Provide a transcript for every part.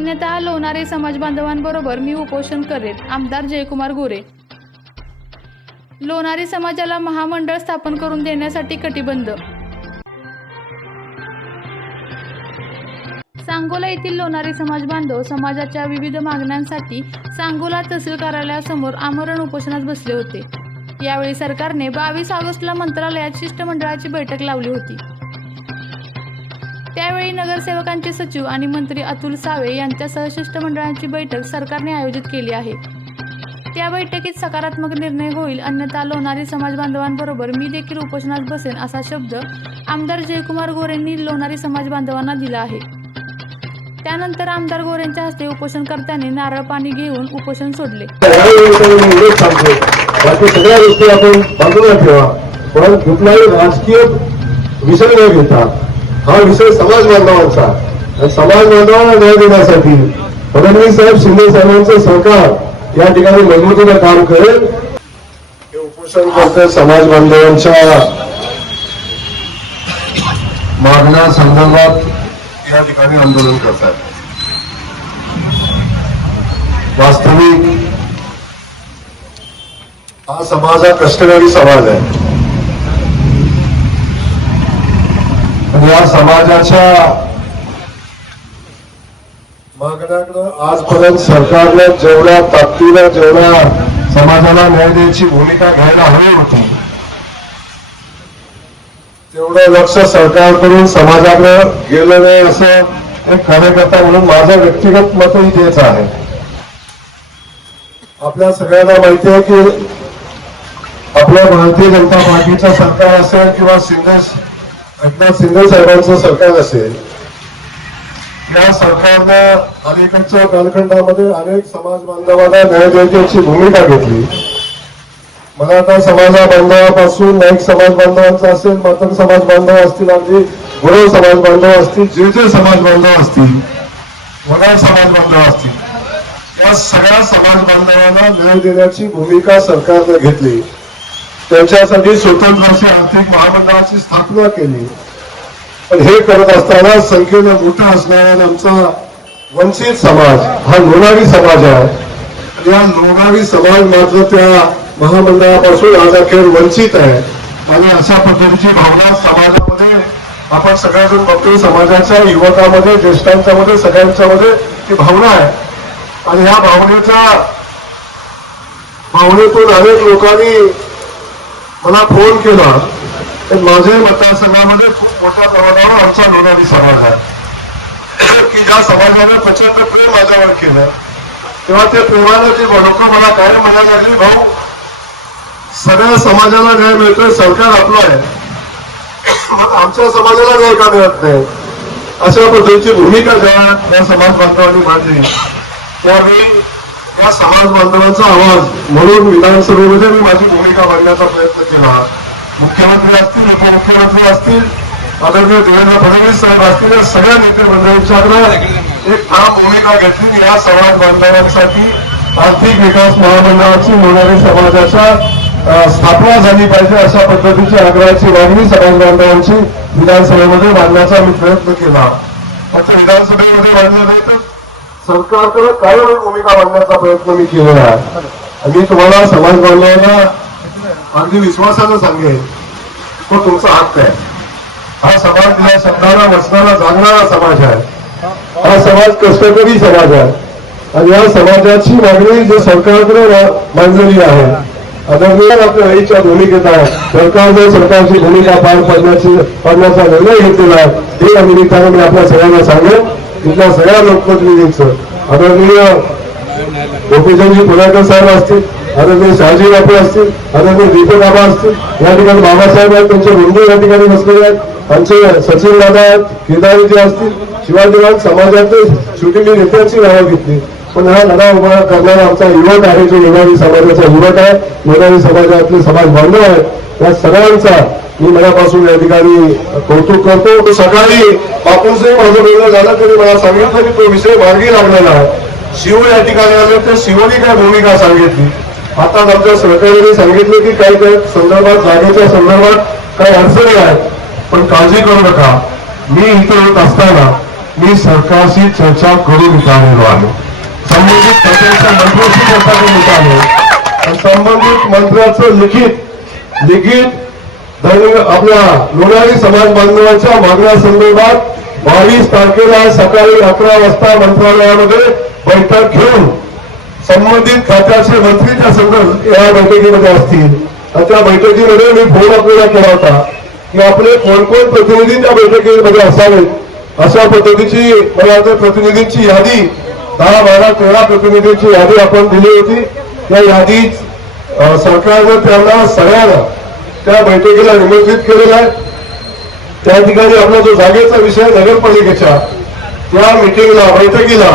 अन्यथा लोणारे समाज बांधवांबरोबर मी उपोषण करेन. आमदार जयकुमार गोरे. लोणारी समाजाला महामंडळ स्थापन करून देण्यासाठी कटिबंध. सांगोला येथील लोणारी समाज बांधव समाजाच्या विविध मागण्यांसाठी सांगोला तहसील कार्यालयासमोर आमरण उपोषणात बसले होते. यावेळी सरकारने बावीस ऑगस्टला मंत्रालयात शिष्टमंडळाची बैठक लावली होती. त्यावेळी नगरसेवकांचे सचिव आणि मंत्री अतुल सावे यांच्यासह शिष्टमंडळाची बैठक सरकारने आयोजित केली आहे. त्या बैठकीत सकारात्मक निर्णय होईल अन्यथा लोणारी समाज बांधवांबरोबर मी देखील उपोषणात बसेन असा शब्द आमदार जयकुमार गोरेंनी लोणारी समाज बांधवांना दिला आहे. त्यानंतर आमदार गोरेंच्या हस्ते उपोषणकर्त्यांनी नारळ पाणी घेऊन उपोषण सोडले. सगळ्या गोष्टी आपण बाजूला ठेवा पण कुठलाही राजकीय विषय न घेता हा विषय समाज बांधवांचा. समाज बांधवांना न्याय देण्यासाठी फडणवीस साहेब, शिंदे साहेबांचं सरकार या ठिकाणी मजबूतीनं काम करेल. हे उपोषण करते समाज बांधवांच्या मागण्या संदर्भात या ठिकाणी आंदोलन करतात. वास्तविक हा समाज हा कष्टकरी समाज आहे. या समाजाच्या मागण्याकडं आजपर्यंत सरकारनं जेवढ्या ताकदीनं जेवढ्या समाजाला न्याय द्यायची भूमिका घ्यायला हवी होती तेवढं लक्ष सरकारकडून समाजाकडे गेलं नाही असं एक कार्यकर्ता म्हणून माझं व्यक्तिगत मतही तेच आहे. आपल्या सगळ्यांना माहिती आहे की आपल्या भारतीय जनता पार्टीचं सरकार असेल किंवा शिंदे एकनाथ शिंदे साहेबांचं सरकार असेल या सरकारनं अलीकडच्या कालखंडामध्ये अनेक समाज बांधवांना न्याय द्यायची भूमिका घेतली. मला आता समाजा बांधवापासून नाईक समाज बांधवांचा असेल मातंग समाज बांधव असतील अगदी गुरव समाज बांधव असतील जे जे समाज बांधव असतील वडार समाज बांधव असतील या सगळ्या समाज बांधवांना न्याय देण्याची भूमिका सरकारने घेतली. त्यांच्यासाठी स्वतंत्र अशी आर्थिक महामंडळाची स्थापना केली. पण हे करत असताना संख्येनं मोठा असणारा आमचा वंचित समाज हा लोणारी समाज आहे. या लोणारी समाज मात्र त्या महामंडळापासून आज अखेर वंचित आहे. आणि अशा पद्धतीची भावना समाजामध्ये आपण सगळ्याजण बघतोय समाजाच्या युवकामध्ये ज्येष्ठांच्या मध्ये सगळ्यांच्या मध्ये ती भावना आहे. आणि ह्या भावनेच्या भावनेतून अनेक लोकांनी मला फोन केला. तर माझ्या मतदारसंघामध्ये खूप मोठ्या प्रमाणावर आमचा लोणारी समाज आहे. की ज्या समाजाने प्रचंड प्रेम माझ्यावर केलं तेव्हा ते प्रेमानं ते लोक मला काय म्हणायला लागली भाऊ सगळ्या समाजाला न्याय मिळतोय सरकार आपलं आहे. मग आमच्या समाजाला न्याय का मिळत नाही? अशा पद्धतीची भूमिका जेव्हा या समाज बांधवांनी मांडली. त्यावेळी या समाज बांधवांचा आवाज म्हणून विधानसभेमध्ये मी माझी भूमिका मांडण्याचा प्रयत्न केला. मुख्यमंत्री असतील उपमुख्यमंत्री असतील आदरणीय देवेंद्र फडणवीस साहेब असतील या सगळ्या नेतेमंडळींच्याकडे एक ठाम भूमिका घेतली या समाज बांधवांसाठी आर्थिक विकास महामंडळाची लोणारी समाजाच्या स्थापना झाली पाहिजे अशा पद्धतीची आग्रहाची मागणी समाज बांधवांची विधानसभेमध्ये मांडण्याचा मी प्रयत्न केला. आता विधानसभेमध्ये मांडलं नाही तर सरकारकडे काय भूमिका मांडण्याचा प्रयत्न मी केलेला आहे. आणि मी तुम्हाला समाज बांधवांना अगदी विश्वासानं सांगेल तो तुमचा हक्क आहे. हा समाज या शब्दाला वचनाला जागणारा समाज आहे. हा समाज कष्टकरी समाज आहे. आणि या समाजाची मागणी जे सरकारकडे मांडलेली आहे आदरणीय आपल्या आईच्या भूमिकेत आहे. सरकारने सरकारची भूमिका पार पडण्याची पडण्याचा निर्णय घेतलेला आहे हे या निमित्ताने मी आपल्या सगळ्यांना सांगेन तुमच्या सगळ्या लोकप्रतिनिधींचं आदरणीय गोपीचंदजी पुलाकर साहेब असतील आदरणीय शहाजी बापू असतील आदरणीय दीपक बाबा असतील. या ठिकाणी बाबासाहेब आहेत त्यांचे बंधू या ठिकाणी बसलेले आहेत. आमचे सचिन दादा आहेत केदारजी असतील. शिवाजी शिवाजीराव समाजातले छोटी नेत्यांची नावं घेतली. पण हा लढा उभा करणारा आमचा युवक आहे जो लोणारी समाजाचा युवक आहे लोणारी समाजातले समाज बांधव आहेत. या सगळ्यांचा मी मनापासून या ठिकाणी कौतुक करतो. तो सकाळी बापूंचंही माझं बोलणं झालं तरी मला सांगितलं की तो विषय मार्गी लागलेला आहे. शिव या ठिकाणी आले तर शिवनी काय भूमिका सांगितली? आता आमच्या सहकार्याने सांगितलं की काही काही संदर्भात जागेच्या संदर्भात काही अडचणी आहेत. पण काळजी करू नका. मी इथे येत असताना मी सरकारशी चर्चा करून निघालेलो आहे. संबंधित खात्याच्या मंत्र्यांशी चर्चा करून निघालो. आणि संबंधित मंत्र्याचं लिखित लिखित दैनिक आपल्या लोणारी समाज बांधवांच्या मागण्यासंदर्भात बावीस तारखेला सकाळी अकरा वाजता मंत्रालयामध्ये बैठक घेऊन संबंधित खात्याचे मंत्री त्या संदर्भ या बैठकीमध्ये असतील. आणि त्या बैठकीमध्ये मी फोन आपल्याला केला होता. की आपले कोण कोण प्रतिनिधी त्या बैठकीमध्ये असावेत अशा पद्धतीची मला वाटतं प्रतिनिधींची यादी दहा बारा तेरा प्रतिनिधींची यादी आपण दिली होती. त्या यादीत सरकारनं त्यांना सगळ्यांना त्या बैठकीला निमंत्रित केलेलं आहे. त्या ठिकाणी आपला जो जागेचा विषय नगरपालिकेच्या त्या मिटिंगला बैठकीला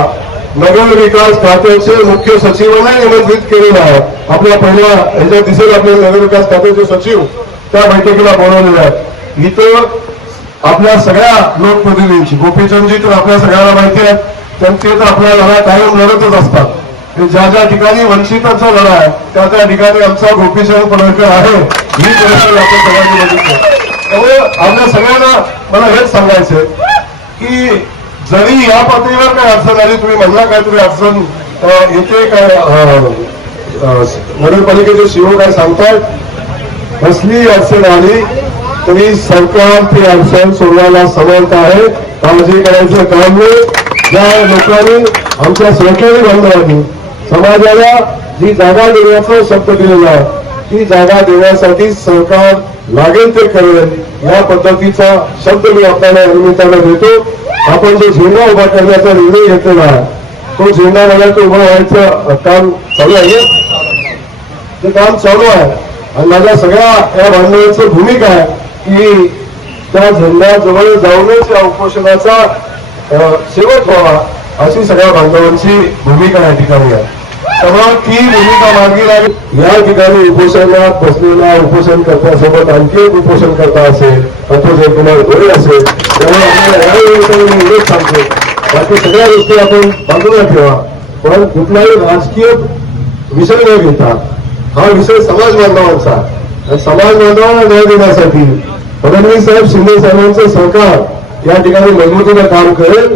नगर विकास खात्याचे मुख्य सचिवांना निमंत्रित केलेलं आहे. आपल्या पहिल्या ह्याच्यात दिसेल आपले नगर विकास खात्याचे सचिव त्या बैठकीला बोलवलेले आहेत. इथं आपल्या सगळ्या लोकप्रतिनिधींची गोपीचंदजी तर आपल्या सगळ्यांना माहिती आहे त्यांचे तर आपल्या लढा कायम लढतच असतात. ज्या ज्या ठिकाणी वंचितांचा लढा आहे त्या त्या ठिकाणी आमचा गोपीचंद पडळकर आहे. ही परिस्थिती आपण सगळ्यांनी बघितली. त्यामुळे आपल्या सगळ्यांना मला हेच सांगायचंय की जरी या पातळीवर काय अडचण आली तुम्ही म्हणला तुम्ही अडचण येते काय नगरपालिकेचे सीओ काय सांगतायत? कसली अडचण आली तरी सरकार ती अडचण सोडवायला समर्थ आहे. काळजी करायचं काम नाही. ज्या लोकांनी आमच्या सहकारी बांधवांनी समाजाला जी जागा देण्याचा शब्द दिलेला आहे ती जागा देण्यासाठी सरकार लागेल ते करेल या पद्धतीचा शब्द मी आपल्याला या निमित्तानं देतो. आपण जो झेंडा उभा करण्याचा निर्णय घेतलेला आहे तो झेंडा मला उभा व्हायचं काम चालू आहे. ते काम चालू आहे आणि माझ्या सगळ्या या बांधवांची भूमिका आहे की त्या झेंड्याजवळ जाऊनच या उपोषणाचा शेवट व्हावा अशी सगळ्या बांधवांची भूमिका या ठिकाणी आहे. ती भूमिका बसलेल्या उपोषणकर्त्यासोबत आणखी एक उपोषणकर्ता असेल अथवा जयकुमार गोरे असेल बाकी सगळ्या गोष्टी आपण बाजूला कुठलाही राजकीय विषय न घेता, हा विषय समाज बांधवांचा. आणि समाज बांधवांना न्याय देण्यासाठी फडणवीस साहेब शिंदे साहेबांचं सरकार या ठिकाणी मजबूतीनं काम करेल.